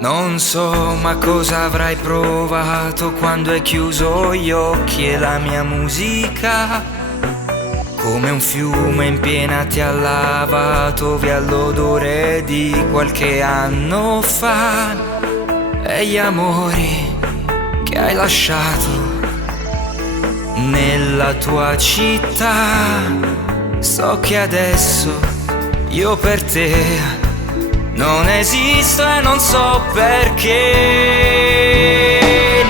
Non so ma cosa avrai provato quando hai chiuso gli occhi e la mia musica come un fiume in piena ti ha lavato via l'odore di qualche anno fa e gli amori che hai lasciato nella tua città. So che adesso io per te non esisto e non so perché.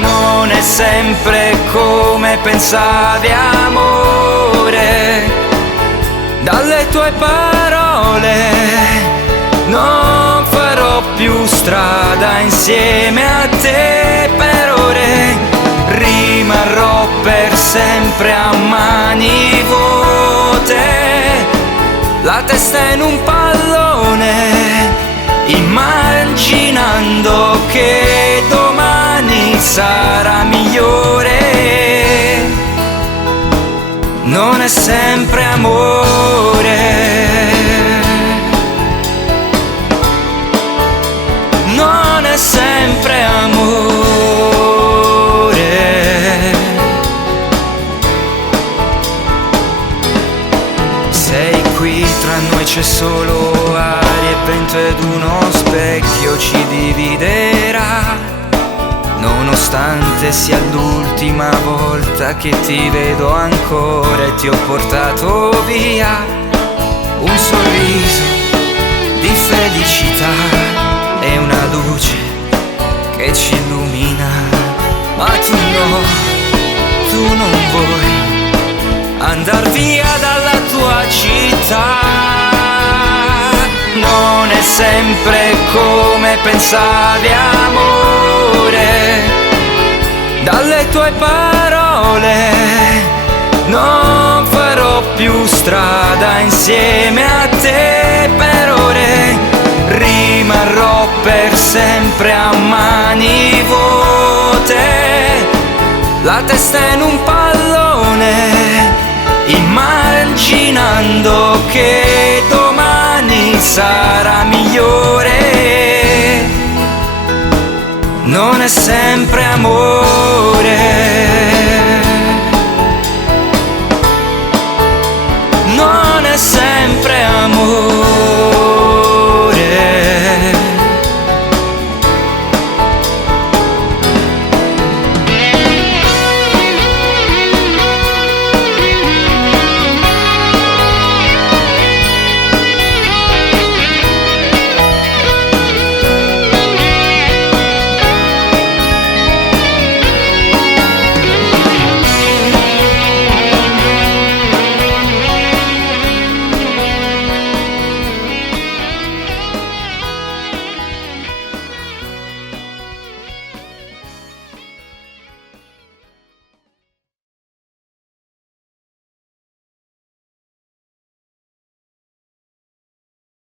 Non è sempre come pensavi, amore. Dalle tue parole non farò più strada insieme a te per ore. Rimarrò per sempre a mani vuote, la testa in un pallone, immaginando che domani sarà migliore. Non è sempre amore, non è sempre amore. Sei qui, tra noi c'è solo aria e vento ed uno specchio ci dividerà. Nonostante sia l'ultima volta che ti vedo ancora e ti ho portato via un sorriso di felicità e una luce che ci illumina. Ma tu no, tu non vuoi andar via dalla tua città. Non è sempre come pensavi, amore. Dalle tue parole non farò più strada insieme a te per ore. Rimarrò per sempre a mani vuote, la testa in un pallone, immaginando che domani sarà migliore. Non è sempre amore.